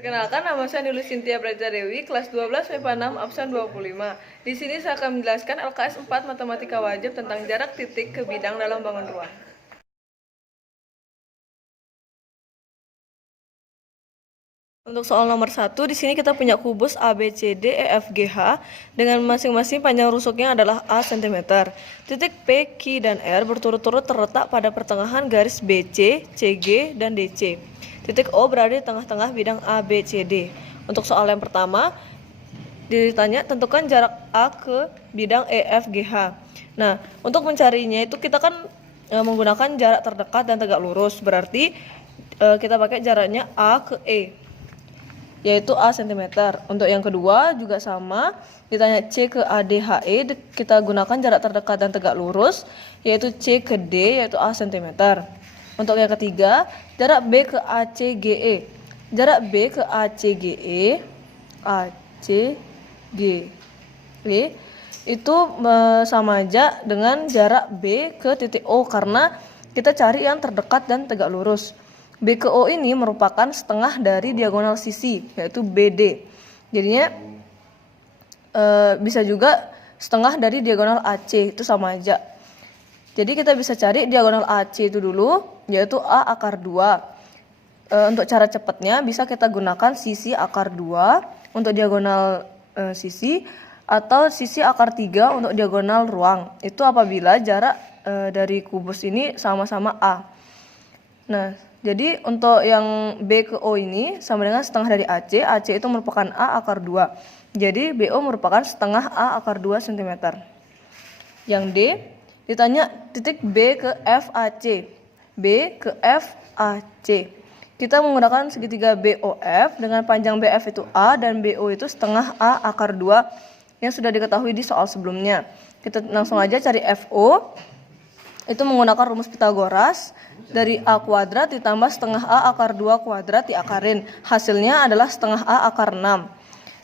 Perkenalkan, nama saya Nilu Cynthia Praja Dewi, kelas 12 MIPA 6, absen 25. Di sini saya akan menjelaskan LKS 4 Matematika Wajib tentang jarak titik ke bidang dalam bangun ruang. Untuk soal nomor 1, di sini kita punya kubus A, B, C, D, E, F, G, H dengan masing-masing panjang rusuknya adalah A cm. Titik P, Q, dan R berturut-turut terletak pada pertengahan garis BC, CG, dan DC. Titik O berada di tengah-tengah bidang A, B, C, D. Untuk soal yang pertama, ditanya tentukan jarak A ke bidang E, F, G, H. Nah, untuk mencarinya itu kita kan menggunakan jarak terdekat dan tegak lurus. Berarti kita pakai jaraknya A ke E, yaitu A cm. Untuk yang kedua juga sama, ditanya C ke AD, HE, kita gunakan jarak terdekat dan tegak lurus, yaitu C ke D, yaitu A cm. Untuk yang ketiga, jarak B ke AC, GE. Jarak B ke AC, GE, AC, G, itu sama aja dengan jarak B ke titik O, karena kita cari yang terdekat dan tegak lurus. B ke O ini merupakan setengah dari diagonal sisi, yaitu BD. Jadinya bisa juga setengah dari diagonal AC, itu sama aja. Jadi kita bisa cari diagonal AC itu dulu, yaitu A akar 2. Untuk cara cepatnya bisa kita gunakan sisi akar 2 untuk diagonal sisi, atau sisi akar 3 untuk diagonal ruang. Itu apabila jarak dari kubus ini sama-sama A. Nah, jadi untuk yang B ke O ini sama dengan setengah dari AC. AC itu merupakan A akar 2. Jadi BO merupakan setengah A akar 2 cm. Yang D, ditanya titik B ke FAC. B ke FAC. Kita menggunakan segitiga BOF dengan panjang BF itu A dan BO itu setengah A akar 2 yang sudah diketahui di soal sebelumnya. Kita langsung aja cari FO. Itu menggunakan rumus Pitagoras, dari A kuadrat ditambah setengah A akar 2 kuadrat diakarin. Hasilnya adalah setengah A akar 6.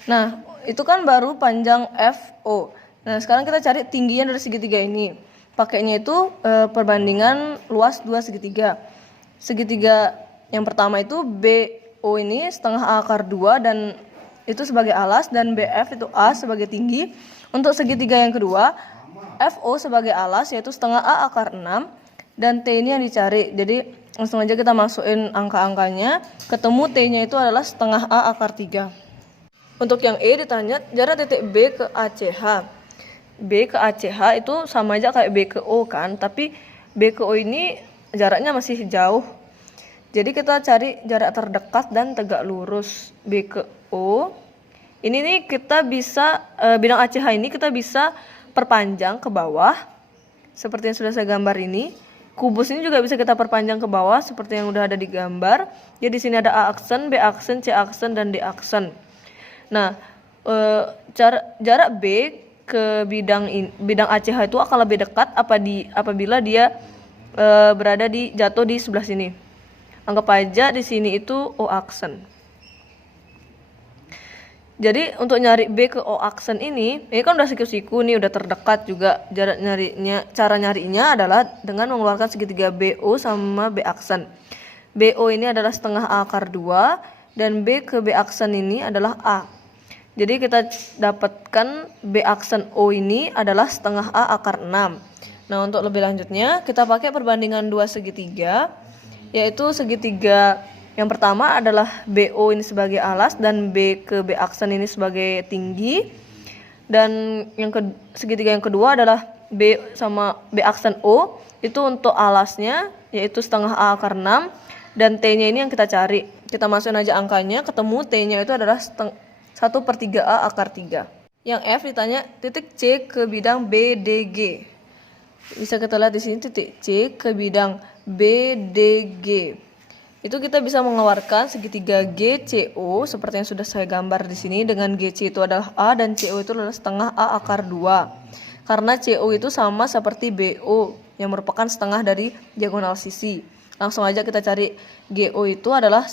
Nah, itu kan baru panjang FO. Nah, sekarang kita cari tingginya dari segitiga ini. Pakainya itu perbandingan luas 2 segitiga. Segitiga yang pertama itu BO ini setengah A akar 2 dan itu sebagai alas, dan BF itu A sebagai tinggi. Untuk segitiga yang kedua, FO sebagai alas yaitu setengah A akar 6 dan T ini yang dicari. Jadi langsung aja kita masukin angka-angkanya, ketemu T-nya itu adalah setengah A akar 3. Untuk yang E ditanya jarak titik B ke ACH. B ke ACH itu sama aja kayak B ke O kan, tapi B ke O ini jaraknya masih jauh. Jadi kita cari jarak terdekat dan tegak lurus. B ke O. Ini nih kita bisa bidang ACH ini kita bisa perpanjang ke bawah seperti yang sudah saya gambar ini. Kubus ini juga bisa kita perpanjang ke bawah seperti yang udah ada di gambar. Jadi di sini ada A aksen, B aksen, C aksen, dan D aksen. Nah, jarak B ke bidang ACH itu akan lebih dekat apabila dia berada jatuh di sebelah sini. Anggap aja di sini itu O aksen. Jadi untuk nyari B ke O aksen ini kan udah siku-siku nih, udah terdekat juga. Cara nyarinya adalah dengan mengeluarkan segitiga BO sama B aksen. BO ini adalah setengah A akar 2 dan B ke B aksen ini adalah A. Jadi kita dapatkan B aksen O ini adalah setengah A akar 6. Nah, untuk lebih lanjutnya kita pakai perbandingan 2 segitiga, yaitu segitiga yang pertama adalah BO ini sebagai alas dan B ke B aksen ini sebagai tinggi. Dan segitiga yang kedua adalah B sama B aksen O itu untuk alasnya, yaitu setengah A akar 6, dan T-nya ini yang kita cari. Kita masukin aja angkanya, ketemu T-nya itu adalah 1/3A akar 3. Yang F ditanya titik C ke bidang BDG. Bisa kita lihat di sini titik C ke bidang BDG. Itu kita bisa mengeluarkan segitiga GCO seperti yang sudah saya gambar di sini, dengan GC itu adalah A dan CO itu adalah setengah A akar 2. Karena CO itu sama seperti BO yang merupakan setengah dari diagonal sisi. Langsung aja kita cari GO itu adalah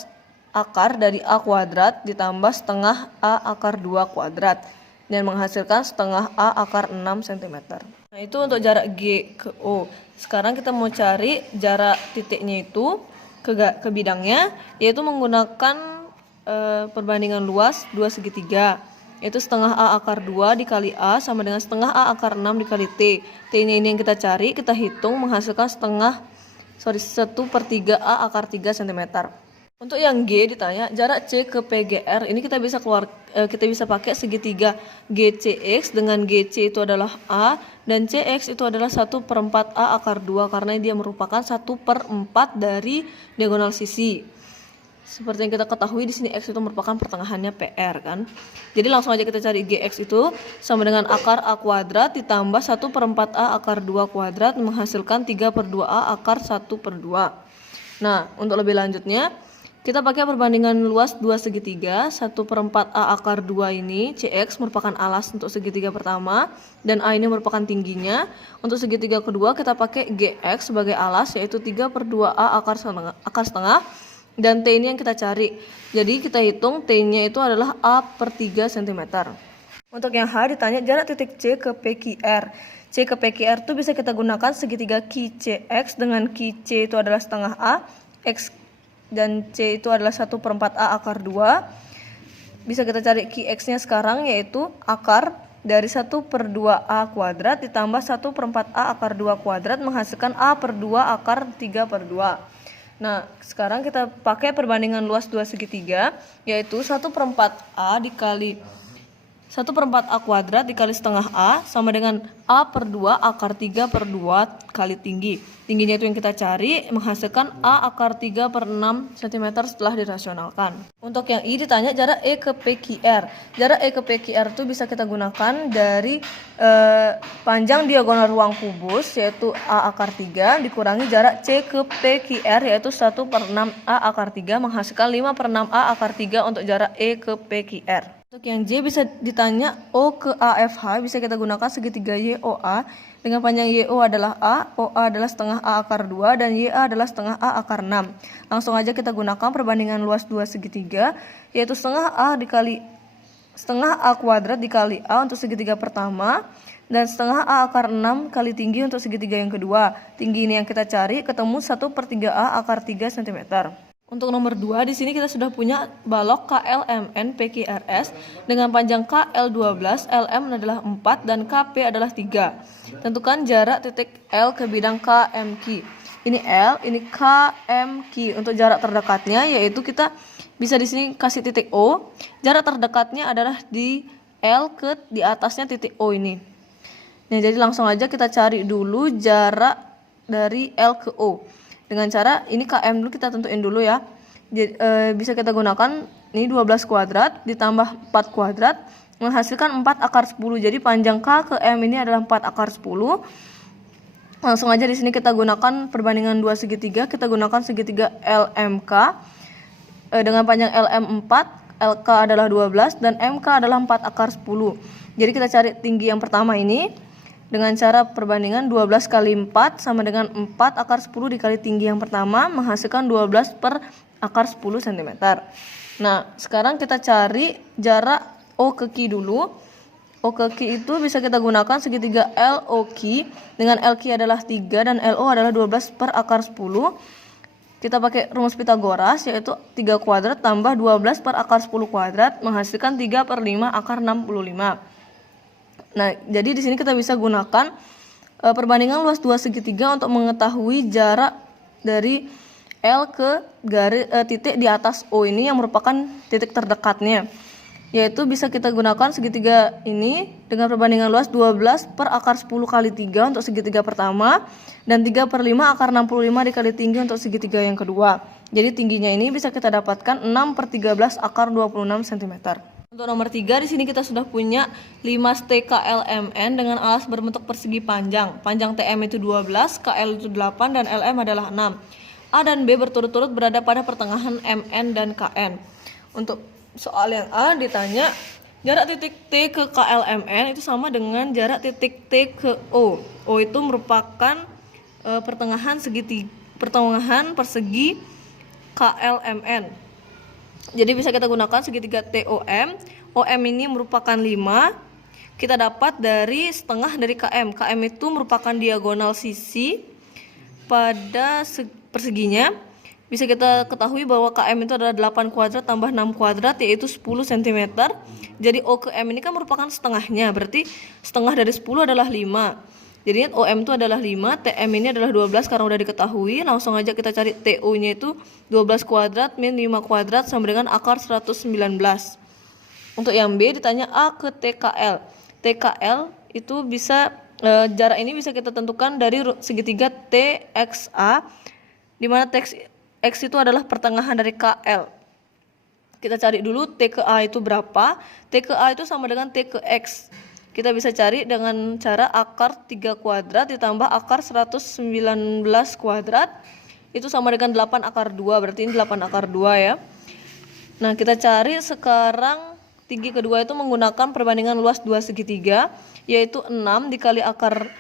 akar dari A kuadrat ditambah setengah A akar 2 kuadrat dan menghasilkan setengah A akar 6 cm. Nah, itu untuk jarak G ke O. Sekarang kita mau cari jarak titiknya itu ke bidangnya, yaitu menggunakan perbandingan luas 2 segitiga. Yaitu setengah A akar 2 dikali A sama dengan setengah A akar 6 dikali T. T-nya ini yang kita cari, kita hitung menghasilkan 1/3 A akar 3 cm. Untuk yang G ditanya jarak C ke PGR, ini kita bisa pakai segitiga GCX dengan GC itu adalah A dan CX itu adalah 1/4 A akar 2 karena dia merupakan 1/4 dari diagonal sisi. Seperti yang kita ketahui di sini X itu merupakan pertengahannya PR kan. Jadi langsung aja kita cari GX itu sama dengan akar A kuadrat ditambah 1/4 A akar 2 kuadrat menghasilkan 3/2 A akar 1/2. Nah, untuk lebih lanjutnya kita pakai perbandingan luas 2 segitiga. 1/4 A akar 2 ini CX merupakan alas untuk segitiga pertama dan A ini merupakan tingginya. Untuk segitiga kedua kita pakai GX sebagai alas yaitu 3/2 A akar setengah. Dan T ini yang kita cari. Jadi kita hitung T-nya itu adalah A/3 cm. Untuk yang H ditanya jarak titik C ke PQR. C ke PQR itu bisa kita gunakan segitiga QCX dengan QC itu adalah setengah A, X dan C itu adalah 1/4 A akar 2. Bisa kita cari QX-nya sekarang yaitu akar dari 1/2 A kuadrat ditambah 1/4 A akar 2 kuadrat menghasilkan A/2 akar 3/2. Nah, sekarang kita pakai perbandingan luas 2 segitiga, yaitu 1/4 A dikali 1/4 A kuadrat dikali setengah A sama dengan A/2 akar 3/2 kali tinggi. Tingginya itu yang kita cari menghasilkan A akar 3/6 cm setelah dirasionalkan. Untuk yang I ditanya jarak E ke PQR. Jarak E ke PQR itu bisa kita gunakan dari panjang diagonal ruang kubus yaitu A akar 3 dikurangi jarak C ke PQR yaitu 1/6 A akar 3 menghasilkan 5/6 A akar 3 untuk jarak E ke PQR. Untuk yang J bisa ditanya O ke AFH bisa kita gunakan segitiga YOA dengan panjang YO adalah A, OA adalah setengah A akar 2 dan YA adalah setengah A akar 6. Langsung aja kita gunakan perbandingan luas 2 segitiga yaitu setengah A kuadrat dikali A untuk segitiga pertama dan setengah A akar 6 kali tinggi untuk segitiga yang kedua. Tinggi ini yang kita cari ketemu 1/3 A akar 3 cm. Untuk nomor 2 di sini kita sudah punya balok KLMN PQRS dengan panjang KL 12, LM adalah 4 dan KP adalah 3. Tentukan jarak titik L ke bidang KMQ. Ini L, ini KMQ. Untuk jarak terdekatnya yaitu kita bisa di sini kasih titik O. Jarak terdekatnya adalah di L ke di atasnya titik O ini. Nah, jadi langsung aja kita cari dulu jarak dari L ke O. Dengan cara ini KM dulu kita tentuin dulu ya. Jadi, bisa kita gunakan ini 12 kuadrat ditambah 4 kuadrat menghasilkan 4 akar 10. Jadi panjang K ke M ini adalah 4 akar 10. Langsung aja di sini kita gunakan perbandingan 2 segitiga. Kita gunakan segitiga LMK dengan panjang LM 4, LK adalah 12 dan MK adalah 4 akar 10. Jadi kita cari tinggi yang pertama ini dengan cara perbandingan 12 kali 4 sama dengan 4 akar 10 dikali tinggi yang pertama menghasilkan 12 per akar 10 cm. Nah, sekarang kita cari jarak O ke Q dulu. O ke Q itu bisa kita gunakan segitiga LOQ dengan LQ adalah 3 dan LO adalah 12 per akar 10. Kita pakai rumus Pitagoras yaitu 3 kuadrat tambah 12 per akar 10 kuadrat menghasilkan 3/5 akar 65. Nah, jadi di sini kita bisa gunakan perbandingan luas 2 segitiga untuk mengetahui jarak dari L ke titik di atas O ini yang merupakan titik terdekatnya. Yaitu bisa kita gunakan segitiga ini dengan perbandingan luas 12 per akar 10 kali 3 untuk segitiga pertama dan 3/5 akar 65 dikali tinggi untuk segitiga yang kedua. Jadi tingginya ini bisa kita dapatkan 6/13 akar 26 cm. Untuk nomor 3 di sini kita sudah punya 5 STKLMN dengan alas berbentuk persegi panjang. Panjang TM itu 12, KL itu 8 dan LM adalah 6. A dan B berturut-turut berada pada pertengahan MN dan KN. Untuk soal yang A ditanya jarak titik T ke KLMN itu sama dengan jarak titik T ke O. O itu merupakan pertengahan persegi KLMN. Jadi bisa kita gunakan segitiga TOM. OM ini merupakan 5. Kita dapat dari setengah dari KM. KM itu merupakan diagonal sisi pada perseginya. bisa kita ketahui bahwa KM itu adalah 8 kuadrat tambah 6 kuadrat, yaitu 10 cm. Jadi O ke M ini kan merupakan setengahnya, berarti setengah dari 10 adalah 5. Jadi OM itu adalah 5, TM ini adalah 12 karena udah diketahui. Langsung aja kita cari TO-nya itu 12 kuadrat min 5 kuadrat sama dengan akar 119. Untuk yang B ditanya A ke TKL. TKL itu bisa jarak ini bisa kita tentukan dari segitiga TXA, di mana X itu adalah pertengahan dari KL. Kita cari dulu T ke A itu berapa. T ke A itu sama dengan T ke X. Kita bisa cari dengan cara akar 3 kuadrat ditambah akar 119 kuadrat. Itu sama dengan 8 akar 2, berarti ini 8 akar 2 ya. Nah, kita cari sekarang tinggi kedua itu menggunakan perbandingan luas 2 segitiga, yaitu 6 dikali akar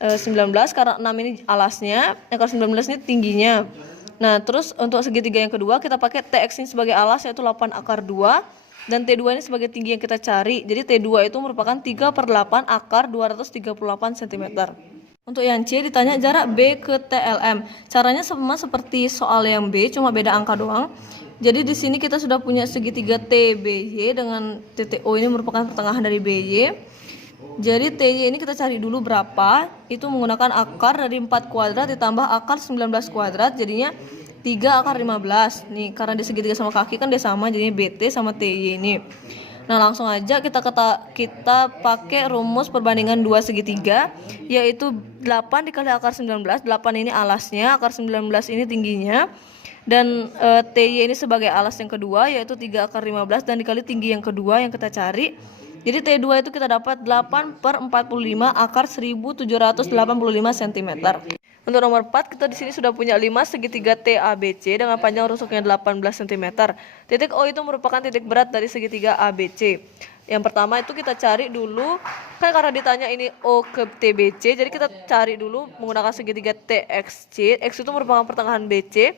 19, karena 6 ini alasnya, akar 19 ini tingginya. Nah, terus untuk segitiga yang kedua kita pakai TX ini sebagai alas, yaitu 8 akar 2. Dan T2 ini sebagai tinggi yang kita cari. Jadi T2 itu merupakan 3/8 akar 238 cm. Untuk yang C ditanya jarak B ke TLM. Caranya sama seperti soal yang B, cuma beda angka doang. Jadi di sini kita sudah punya segitiga TBY dengan titik O ini merupakan pertengahan dari BY. Jadi TY ini kita cari dulu berapa. Itu menggunakan akar dari 4 kuadrat ditambah akar 19 kuadrat, jadinya 3 akar 15. Nih, karena di segitiga sama kaki kan dia sama, jadinya BT sama TY ini. Nah, langsung aja kita pakai rumus perbandingan 2 segitiga, yaitu 8 dikali akar 19. 8 ini alasnya, akar 19 ini tingginya. Dan TY ini sebagai alas yang kedua, yaitu 3 akar 15 dan dikali tinggi yang kedua yang kita cari. Jadi T2 itu kita dapat 8/45 akar 1785 cm. Untuk nomor 4, kita di sini sudah punya 5 segitiga TABC dengan panjang rusuknya 18 cm. Titik O itu merupakan titik berat dari segitiga ABC. Yang pertama itu kita cari dulu, kan karena ditanya ini O ke TBC, jadi kita cari dulu menggunakan segitiga TXC. X itu merupakan pertengahan BC.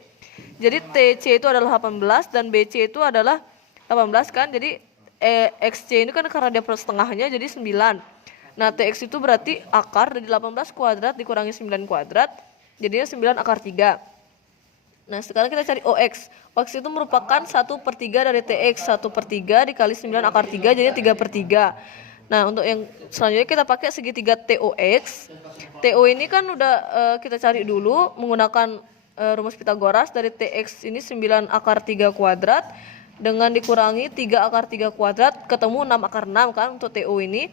Jadi TC itu adalah 18 dan BC itu adalah 18 kan. Jadi XC ini kan karena dia persetengahnya jadi 9. Nah, TX itu berarti akar dari 18 kuadrat dikurangi 9 kuadrat, jadinya 9 akar 3. Nah, sekarang kita cari OX. OX itu merupakan 1/3 dari TX. 1/3 dikali 9 akar 3, jadinya 3/3. Nah, untuk yang selanjutnya kita pakai segitiga TOX. TO ini kan udah kita cari dulu menggunakan rumus Pitagoras. Dari TX ini 9 akar 3 kuadrat dengan dikurangi 3 akar 3 kuadrat, ketemu 6 akar 6 kan untuk TO ini.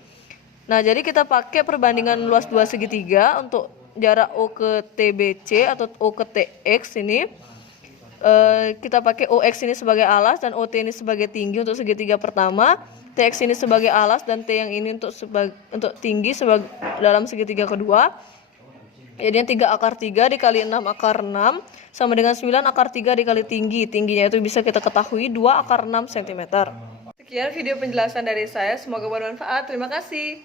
Nah, jadi kita pakai perbandingan luas 2 segitiga untuk jarak O ke TBC atau O ke TX ini. Kita pakai OX ini sebagai alas dan OT ini sebagai tinggi untuk segitiga pertama. TX ini sebagai alas dan T yang ini untuk tinggi dalam segitiga kedua. Jadi 3 akar 3 dikali 6 akar 6 sama dengan 9 akar 3 dikali tinggi. Tingginya itu bisa kita ketahui 2 akar 6 cm. Sekian video penjelasan dari saya, semoga bermanfaat. Terima kasih.